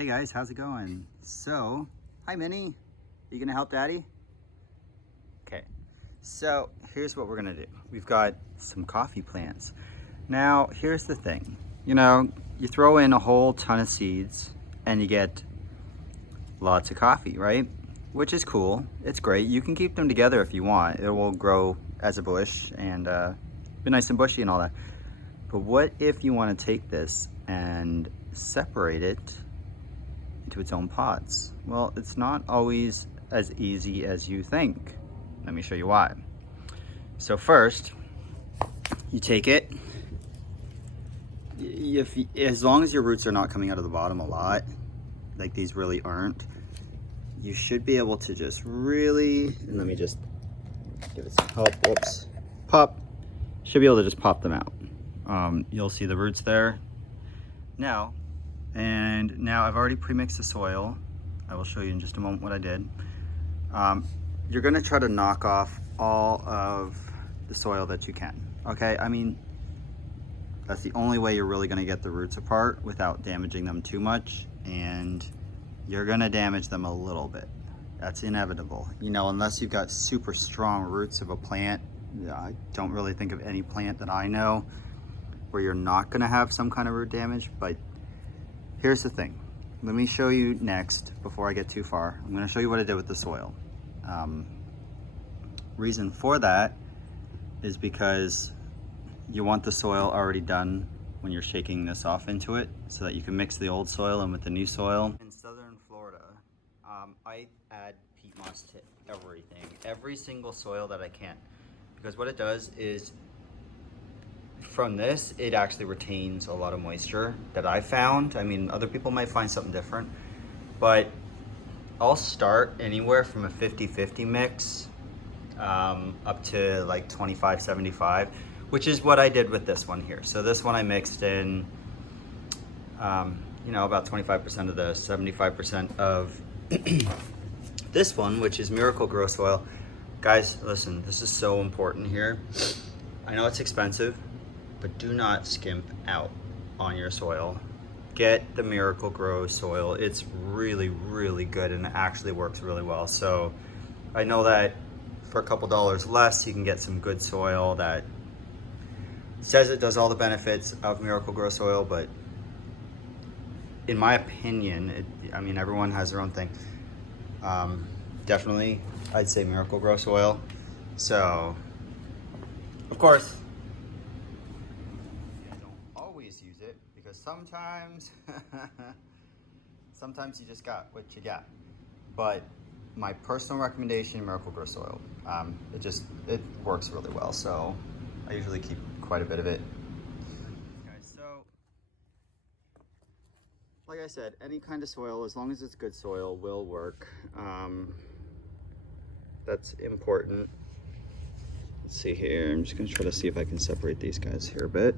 Hey guys, how's it going? So, hi Minnie. You gonna help Daddy? Okay, so here's what we're gonna do. We've got some coffee plants. Now, here's the thing. You throw in a whole ton of seeds and you get lots of coffee, right? Which is cool. It's great. You can keep them together if you want. It will grow as a bush and be nice and bushy and all that. But what if you want to take this and separate it into its own pods? Well, it's not always as easy as you think. Let me show you why. So first, you take it. As long as your roots are not coming out of the bottom a lot, like these really aren't, you should be able to just really, and let me just give it some help, whoops, pop, should be able to just pop them out. You'll see the roots there. Now I've already pre-mixed the soil. I will show you in just a moment what I did. You're gonna try to knock off all of the soil that you can, okay? I mean, that's the only way you're really gonna get the roots apart without damaging them too much, and you're gonna damage them a little bit. That's inevitable. Unless you've got super strong roots of a plant, I don't really think of any plant that I know where you're not gonna have some kind of root damage. But here's the thing. Let me show you next, before I get too far. I'm gonna show you what I did with the soil. Reason for that is because you want the soil already done when you're shaking this off into it, so that you can mix the old soil in with the new soil. In southern Florida, I add peat moss to everything, every single soil that I can, because what it does is, from this, it actually retains a lot of moisture that I found. I mean, other people might find something different, but I'll start anywhere from a 50-50 mix up to like 25-75, which is what I did with this one here. So this one I mixed in, about 25% of the 75% of this one, which is Miracle-Gro soil. Guys, listen, this is so important here. I know it's expensive, but do not skimp out on your soil. Get the Miracle-Gro soil. It's really, really good, and it actually works really well. So I know that for a couple dollars less, you can get some good soil that says it does all the benefits of Miracle-Gro soil, but in my opinion, everyone has their own thing. Definitely, I'd say Miracle-Gro soil. So, of course, don't always use it, because sometimes you just got what you got. But my personal recommendation, Miracle-Gro soil. It works really well, so I usually keep quite a bit of it. Okay, so like I said, any kind of soil, as long as it's good soil, will work. That's important. Let's see here. I'm just gonna try to see if I can separate these guys here a bit.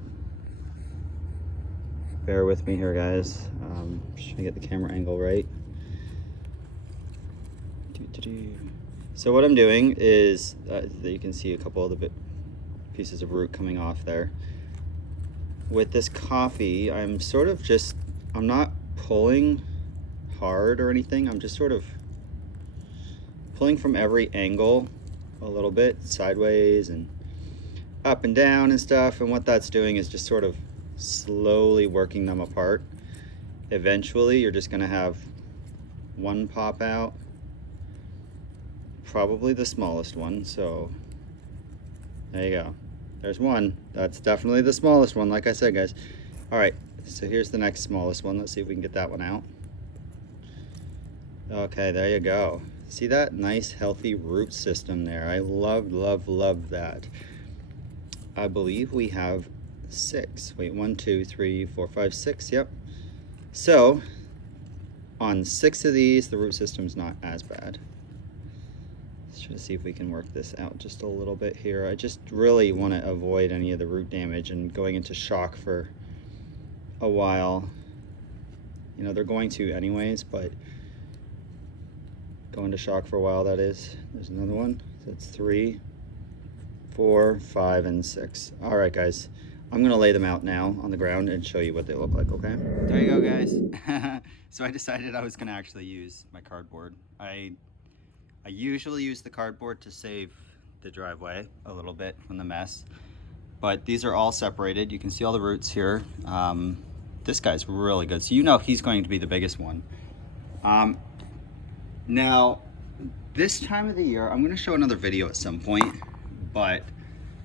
Bear with me here, guys. Just trying to get the camera angle right. So what I'm doing is, you can see a couple of the pieces of root coming off there. With this coffee, I'm not pulling hard or anything. I'm just sort of pulling from every angle a little bit, sideways and up and down and stuff. And what that's doing is just sort of slowly working them apart. Eventually, you're just gonna have one pop out, probably the smallest one. So there you go. There's one. That's definitely the smallest one, like I said, guys. All right, so here's the next smallest one. Let's see if we can get that one out. Okay, there you go. See that nice, healthy root system there? I love that. I believe we have 6. Wait, 1, 2, 3, 4, 5, 6. Yep. So on 6 of these, the root system's not as bad. Let's try to see if we can work this out just a little bit here. I just really want to avoid any of the root damage and going into shock for a while. They're going to anyways, but go into shock for a while, that is. There's another one. So that's 3, 4, 5, and 6. All right, guys. I'm gonna lay them out now on the ground and show you what they look like, okay? There you go, guys. So I decided I was gonna actually use my cardboard. I usually use the cardboard to save the driveway a little bit from the mess, but these are all separated. You can see all the roots here. This guy's really good. So you know he's going to be the biggest one. Now, this time of the year, I'm gonna show another video at some point, but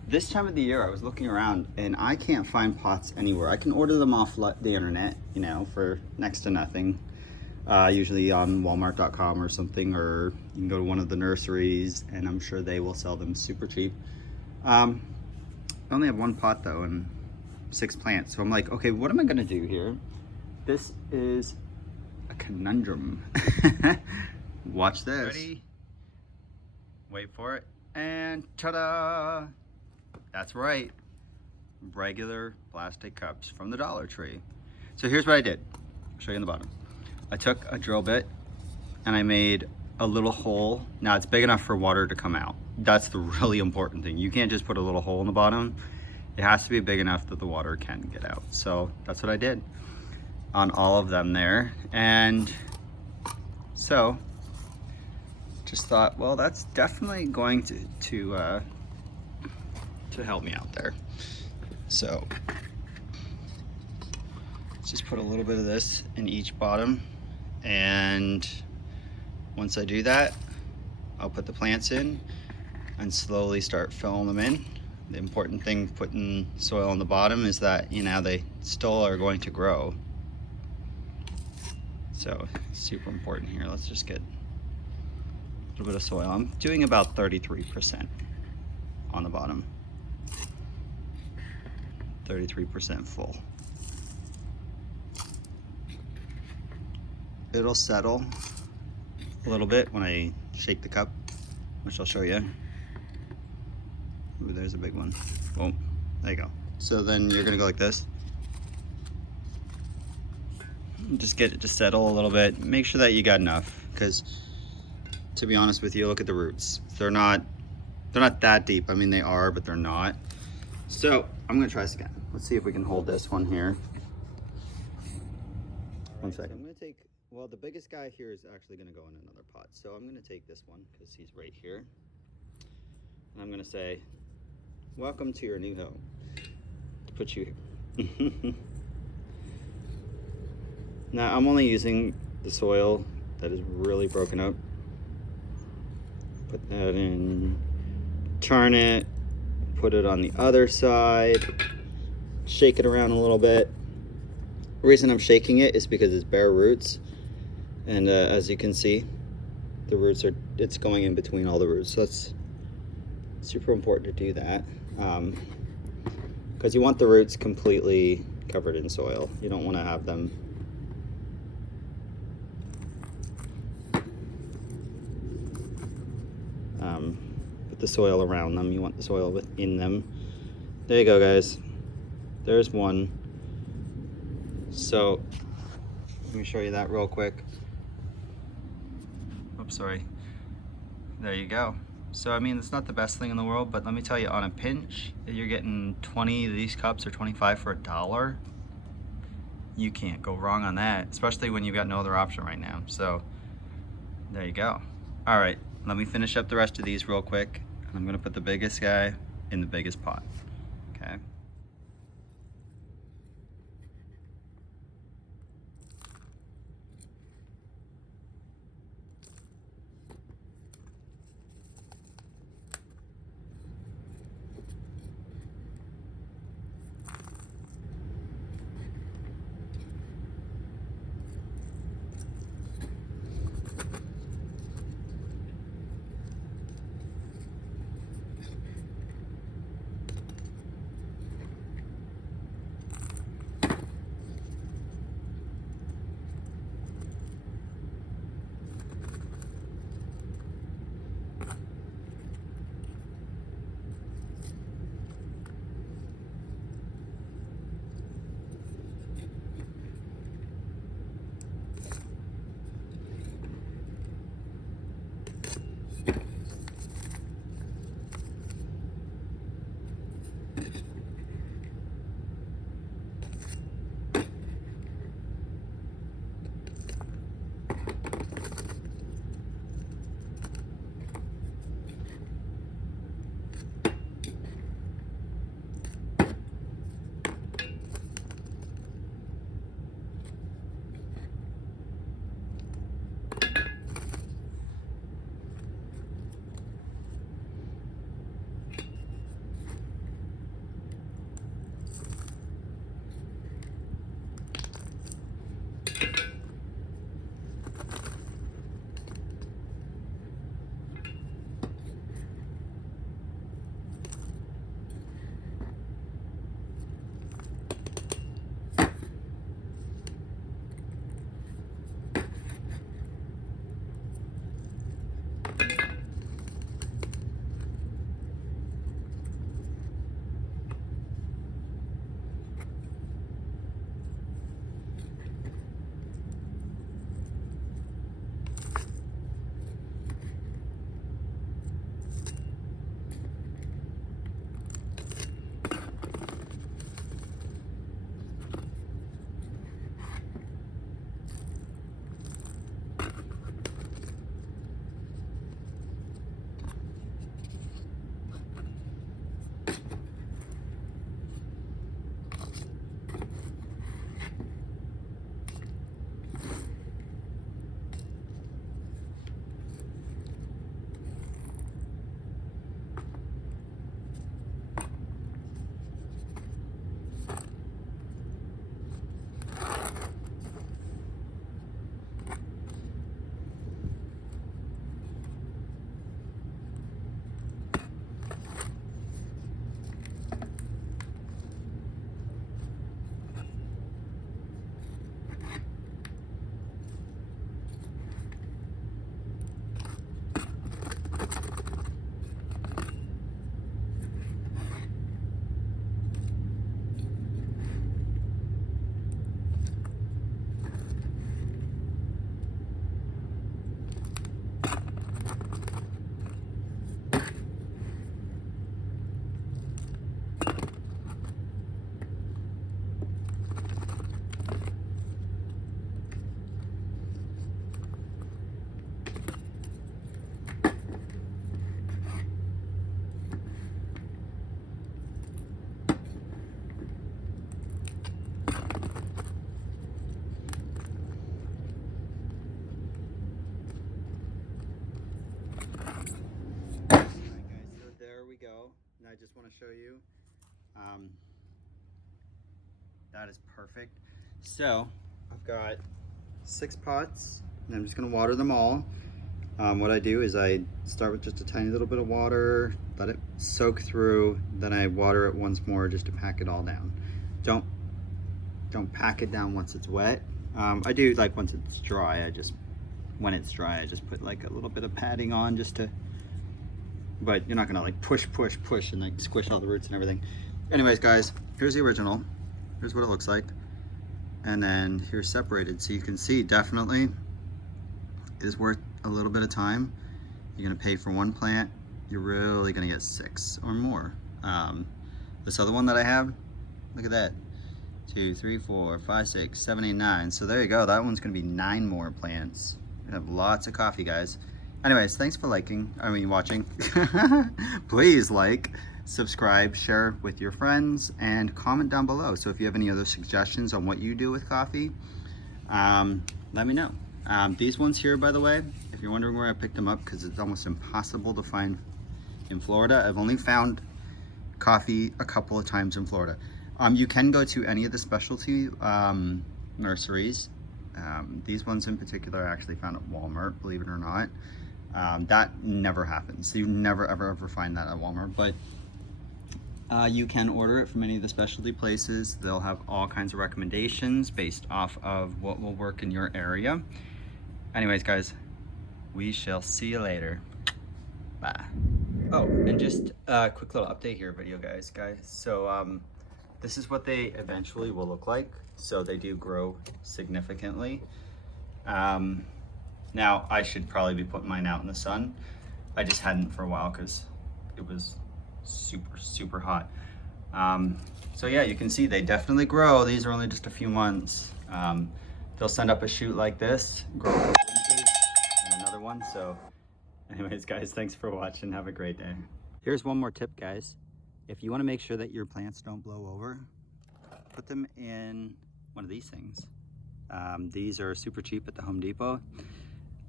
this time of the year I was looking around and I can't find pots anywhere. I can order them off the internet, you know, for next to nothing. Usually on walmart.com or something, or you can go to one of the nurseries and I'm sure they will sell them super cheap. I only have one pot though and 6 plants. So I'm like, okay, what am I gonna do here? This is a conundrum. Watch this. Ready? Wait for it. And ta-da! That's right. Regular plastic cups from the Dollar Tree. So here's what I did. I'll show you in the bottom. I took a drill bit and I made a little hole. Now it's big enough for water to come out. That's the really important thing. You can't just put a little hole in the bottom. It has to be big enough that the water can get out. So that's what I did on all of them there. And so just thought, well, that's definitely going to help me out there. So let's just put a little bit of this in each bottom. And once I do that, I'll put the plants in and slowly start filling them in. The important thing putting soil on the bottom is that, you know, they still are going to grow. So super important here. Let's just get a little bit of soil. I'm doing about 33% on the bottom. 33% full. It'll settle a little bit when I shake the cup, which I'll show you. Ooh, there's a big one. Boom, there you go. So then you're gonna go like this. Just get it to settle a little bit. Make sure that you got enough, because to be honest with you, look at the roots. They're not that deep. I mean, they are, but they're not. So I'm gonna try this again. Let's see if we can hold this one here. One second. I'm gonna take, well, the biggest guy here is actually gonna go in another pot. So I'm gonna take this one because he's right here. And I'm gonna say, welcome to your new home. Put you here. Now I'm only using the soil that is really broken up. Put that in, turn it, put it on the other side, shake it around a little bit. The reason I'm shaking it is because it's bare roots, and as you can see, the roots are, it's going in between all the roots, so it's super important to do that, because you want the roots completely covered in soil. You don't want to have them with the soil around them. You want the soil within them. There you go, guys. There's one. So let me show you that real quick. Oops, sorry. There you go. So I mean, it's not the best thing in the world, but let me tell you, on a pinch, if you're getting 20 of these cups or 25 for $1, you can't go wrong on that, especially when you've got no other option right now. So there you go. All right, let me finish up the rest of these real quick. I'm gonna put the biggest guy in the biggest pot, okay? I just want to show you. That is perfect. So I've got 6 pots and I'm just going to water them all. What I do is I start with just a tiny little bit of water, let it soak through, then I water it once more just to pack it all down. Don't pack it down once it's wet. I do like once it's dry, when it's dry, I just put like a little bit of padding on just to, but you're not gonna like push and like squish all the roots and everything. Anyways guys, here's the original. Here's what it looks like. And then here's separated. So you can see definitely it is worth a little bit of time. You're gonna pay for 1 plant, you're really gonna get 6 or more. This other one that I have, look at that. 2, 3, 4, 5, 6, 7, 8, 9. So there you go. That one's gonna be 9 more plants. We have lots of coffee, guys. Anyways, thanks for watching. Please like, subscribe, share with your friends, and comment down below. So if you have any other suggestions on what you do with coffee, let me know. These ones here, by the way, if you're wondering where I picked them up, because it's almost impossible to find in Florida. I've only found coffee a couple of times in Florida. You can go to any of the specialty nurseries. These ones in particular I actually found at Walmart, believe it or not. That never happens. So you never ever find that at Walmart, but you can order it from any of the specialty places. They'll have all kinds of recommendations based off of what will work in your area. Anyways guys, we shall see you later. Bye. Oh, and just a quick little update here video guys. So this is what they eventually will look like. So they do grow significantly. Now I should probably be putting mine out in the sun. I just hadn't for a while because it was super hot. So yeah, you can see they definitely grow. These are only just a few months. They'll send up a shoot like this, grow a couple inches, and another one. So anyways guys, thanks for watching. Have a great day. Here's one more tip guys. If you want to make sure that your plants don't blow over, put them in one of these things. These are super cheap at the Home Depot.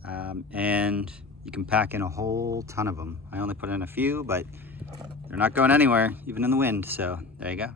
And you can pack in a whole ton of them. I only put in a few, but they're not going anywhere, even in the wind. So there you go.